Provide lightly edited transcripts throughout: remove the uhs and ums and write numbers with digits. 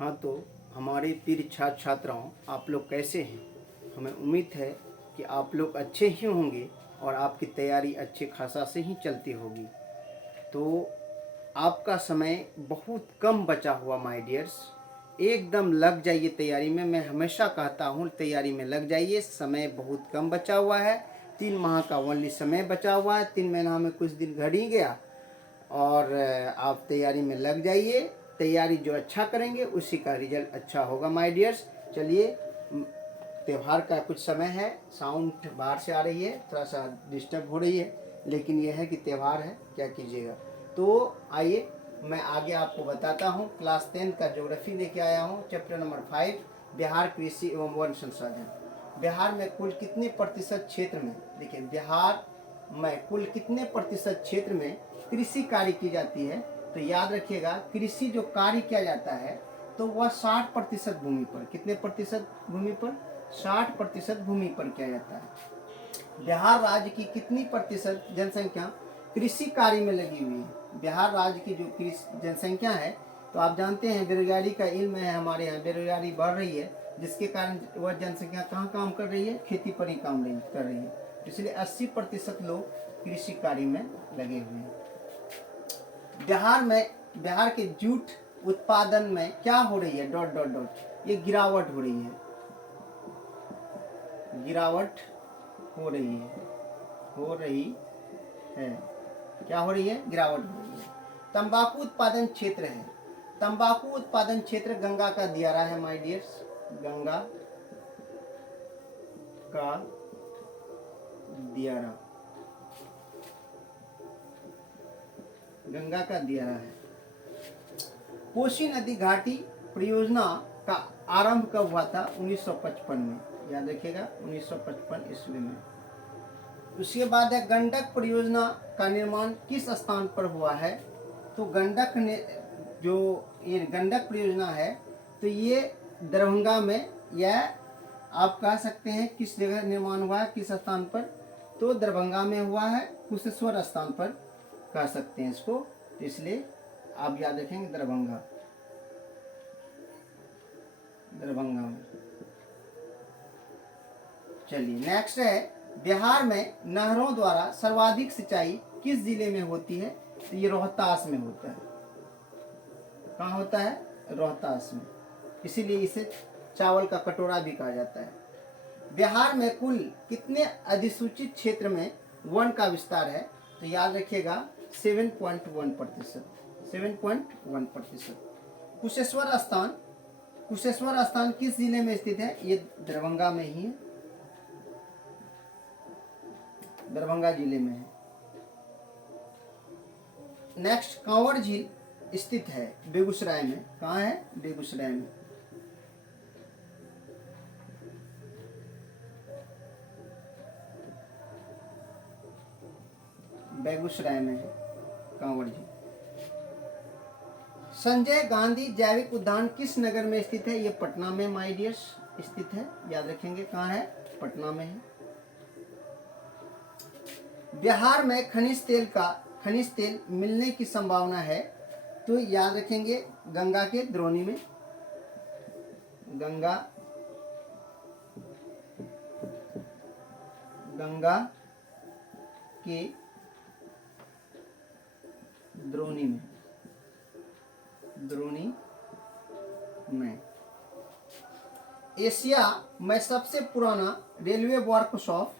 हाँ, तो हमारे प्रिय छात्र छात्राओं, आप लोग कैसे हैं? हमें उम्मीद है कि आप लोग अच्छे ही होंगे और आपकी तैयारी अच्छे खासा से ही चलती होगी। तो आपका समय बहुत कम बचा हुआ माय डियर्स, एकदम लग जाइए तैयारी में। मैं हमेशा कहता हूँ तैयारी में लग जाइए, समय बहुत कम बचा हुआ है। 3 माह का ओनली समय बचा हुआ है, 3 महीना में कुछ दिन घट ही गया। और आप तैयारी में लग जाइए। तैयारी जो अच्छा करेंगे उसी का रिजल्ट अच्छा होगा माय डियर्स। चलिए, त्यौहार का कुछ समय है, साउंड बाहर से आ रही है, थोड़ा सा डिस्टर्ब हो रही है, लेकिन यह है कि त्यौहार है, क्या कीजिएगा। तो आइए मैं आगे आपको बताता हूँ। क्लास 10 का ज्योग्राफी लेके आया हूँ, चैप्टर नंबर 5, बिहार कृषि एवं वन संसाधन। बिहार में कुल कितने प्रतिशत क्षेत्र में, देखिए बिहार में कुल कितने प्रतिशत क्षेत्र में कृषि कार्य की जाती है। तो याद रखिएगा, कृषि जो कार्य किया जाता है तो वह 60% भूमि पर, कितने प्रतिशत भूमि पर? 60% भूमि पर किया जाता है। बिहार राज्य की कितनी प्रतिशत जनसंख्या कृषि कार्य में लगी हुई है? बिहार राज्य की जो कृषि जनसंख्या है, तो आप जानते हैं बेरोजगारी का इल्म है, हमारे यहाँ बेरोजगारी बढ़ रही है, जिसके कारण वह जनसंख्या कहाँ काम कर रही है? खेती पर ही काम कर रही है। इसलिए 80% लोग कृषि कार्य में लगे हुए हैं। बिहार के जूट उत्पादन में क्या हो रही है? डॉट डॉट डॉट, ये गिरावट हो रही है, गिरावट हो रही है, हो रही है। क्या हो रही है? गिरावट हो रही है। तंबाकू उत्पादन क्षेत्र है, तंबाकू उत्पादन क्षेत्र गंगा का दियारा है माय डियर्स, गंगा का दियारा, गंगा का दियारा है। कोसी नदी घाटी परियोजना का आरंभ कब हुआ था? 1955 में, याद रखिएगा 1955 ईस्वी में। उसके बाद है गंडक परियोजना का निर्माण किस स्थान पर हुआ है? तो गंडक ने जो ये गंडक परियोजना है, तो ये दरभंगा में, या आप कह सकते हैं किस जगह निर्माण हुआ है, किस स्थान पर? तो दरभंगा में हुआ है, कुशेश्वर स्थान पर कह सकते हैं इसको, इसलिए आप याद रखेंगे दरभंगा, दरभंगा में। चलिए नेक्स्ट है, बिहार में नहरों द्वारा सर्वाधिक सिंचाई किस जिले में होती है? तो ये रोहतास में होता है। कहाँ होता है? रोहतास में, इसीलिए इसे चावल का कटोरा भी कहा जाता है। बिहार में कुल कितने अधिसूचित क्षेत्र में वन का विस्तार है? तो याद रखिएगा 7.1%, 7.1%। कुशेश्वर स्थान, कुशेश्वर स्थान किस जिले में स्थित है? ये दरभंगा में ही है, दरभंगा जिले में है। नेक्स्ट, कांवर झील स्थित है बेगूसराय में, कहाँ है? बेगूसराय में। बेगूसराय में है कांवर झील। संजय गांधी जैविक उद्यान किस नगर में स्थित है? ये पटना में माय डियर्स स्थित है, याद रखेंगे कहाँ है? पटना में है। बिहार में खनिज तेल मिलने की संभावना है, तो याद रखेंगे गंगा के द्रोणी में, गंगा के द्रोणी में। एशिया में सबसे पुराना रेलवे वर्कशॉप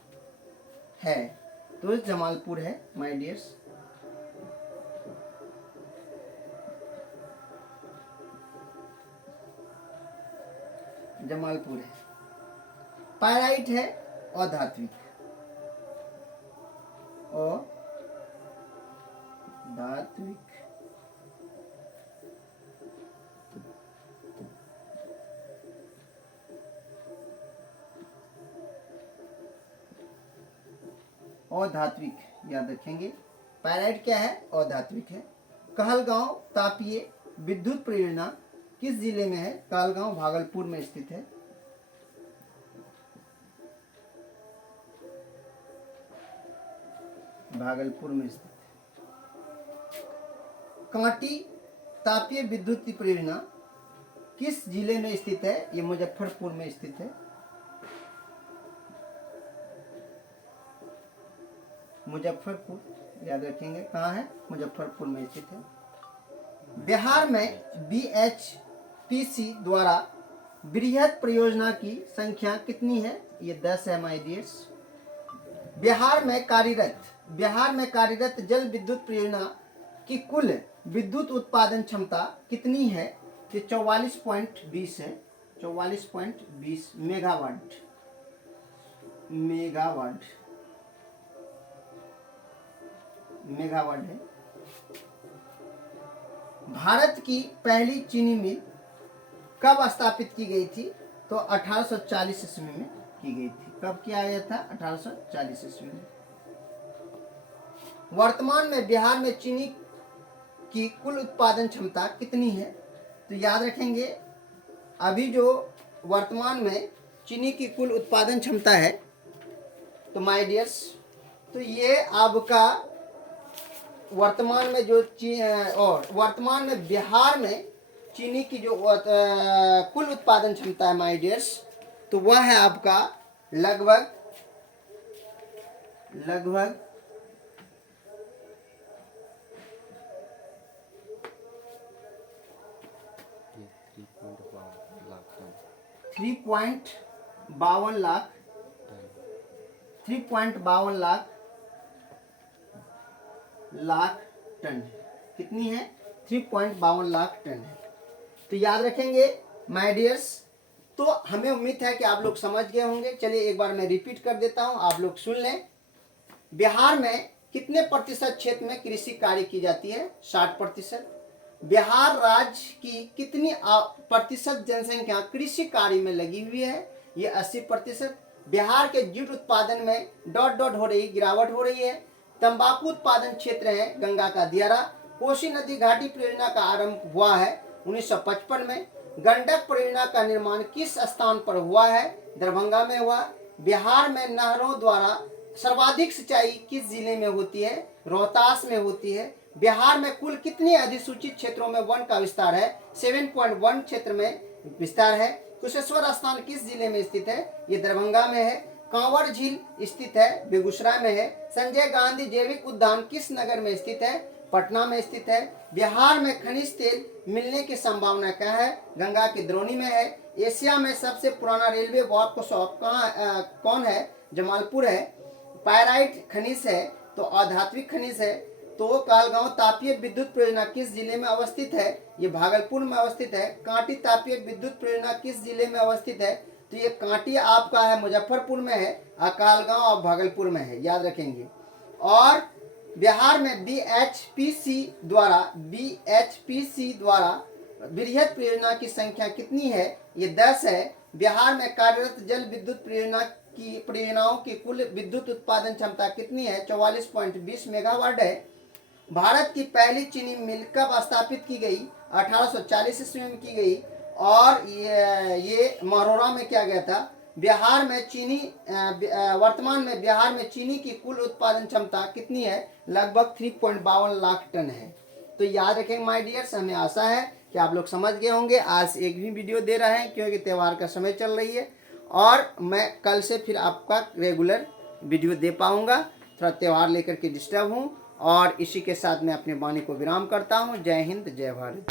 है, तो जमालपुर है माय डियर्स। जमालपुर है। पायराइट है अधात्विक, अधात्विक। अधात्विक याद रखेंगे। पायराइट क्या है? अधात्विक है। कहलगांव तापीय विद्युत परियोजना किस जिले में है? कहलगांव भागलपुर में स्थित है। भागलपुर में स्थित है। कांटी तापीय विद्युत परियोजना किस जिले में स्थित है? ये मुजफ्फरपुर में स्थित है। मुजफ्फरपुर याद रखेंगे, कहाँ है? मुजफ्फरपुर में स्थित है। बिहार में BHPC द्वारा बृहद परियोजना की संख्या कितनी है? ये 10 है माय डियर्स। बिहार में कार्यरत जल विद्युत परियोजना की कुल विद्युत उत्पादन क्षमता कितनी है? ये 44.20 है। 44.20 मेगावाट है। भारत की पहली चीनी मिल कब स्थापित की गई थी? तो 1840 ईस्वी में की गई थी। कब किया गया था? 1840 ईस्वी में। वर्तमान में बिहार में चीनी की कुल उत्पादन क्षमता कितनी है? तो याद रखेंगे, अभी जो वर्तमान में चीनी की कुल उत्पादन क्षमता है, तो माय डियर्स, तो ये आपका वर्तमान में जो और वर्तमान में बिहार में चीनी की जो कुल उत्पादन क्षमता है माय डियर्स, तो वह है आपका लगभग 3.52 लाख टन। कितनी है? 3.52 लाख टन है। तो याद रखेंगे माय डियर्स। तो हमें उम्मीद है कि आप लोग समझ गए होंगे। चलिए एक बार मैं रिपीट कर देता हूं, आप लोग सुन लें। बिहार में कितने प्रतिशत क्षेत्र में कृषि कार्य की जाती है? 60%। बिहार राज्य की कितनी प्रतिशत जनसंख्या कृषि कार्य में लगी हुई है? ये 80%। बिहार के जूट उत्पादन में गिरावट हो रही है। तंबाकू उत्पादन क्षेत्र है गंगा का दियारा। कोसी नदी घाटी परियोजना का आरंभ हुआ है 1955 में। गंडक परियोजना का निर्माण किस स्थान पर हुआ है? दरभंगा में हुआ। बिहार में नहरों द्वारा सर्वाधिक सिंचाई किस जिले में होती है? रोहतास में होती है। बिहार में कुल कितने अधिसूचित क्षेत्रों में वन का विस्तार है? 7.1 क्षेत्र में विस्तार है। कुशेश्वर स्थान किस जिले में स्थित है? ये दरभंगा में है। कांवर झील स्थित है बेगूसराय में है। संजय गांधी जैविक उद्यान किस नगर में स्थित है? पटना में स्थित है। बिहार में खनिज तेल मिलने की संभावना क्या है? गंगा की द्रोणी में है। एशिया में सबसे पुराना रेलवे वर्कशॉप कौन है? जमालपुर है। पायराइट खनिज है तो अधात्विक खनिज है। तो कालगांव तापीय विद्युत परियोजना किस जिले में अवस्थित है? ये भागलपुर में अवस्थित है। कांटी तापीय विद्युत परियोजना किस जिले में अवस्थित है? तो ये कांटी आपका है मुजफ्फरपुर में है, कालगांव और भागलपुर में है, याद रखेंगे। और बिहार में BHPC द्वारा बृहद परियोजना की संख्या कितनी है? ये 10 है। बिहार में कार्यरत जल विद्युत परियोजनाओं की कुल विद्युत उत्पादन क्षमता कितनी है? 44.20 मेगावाट है। भारत की पहली चीनी मिल कब स्थापित की गई? 1840 ईस्वी में की गई। और ये मरोड़ा में किया गया था। बिहार में वर्तमान में बिहार में चीनी की कुल उत्पादन क्षमता कितनी है? लगभग 3.52 लाख टन है। तो याद रखेंगे माय डियर्स। हमें आशा है कि आप लोग समझ गए होंगे। आज एक भी वीडियो दे रहे हैं क्योंकि त्यौहार का समय चल रही है, और मैं कल से फिर आपका रेगुलर वीडियो दे पाऊंगा। थोड़ा त्यौहार लेकर के डिस्टर्ब हूँ, और इसी के साथ मैं अपने वाणी को विराम करता हूँ। जय हिंद, जय भारत।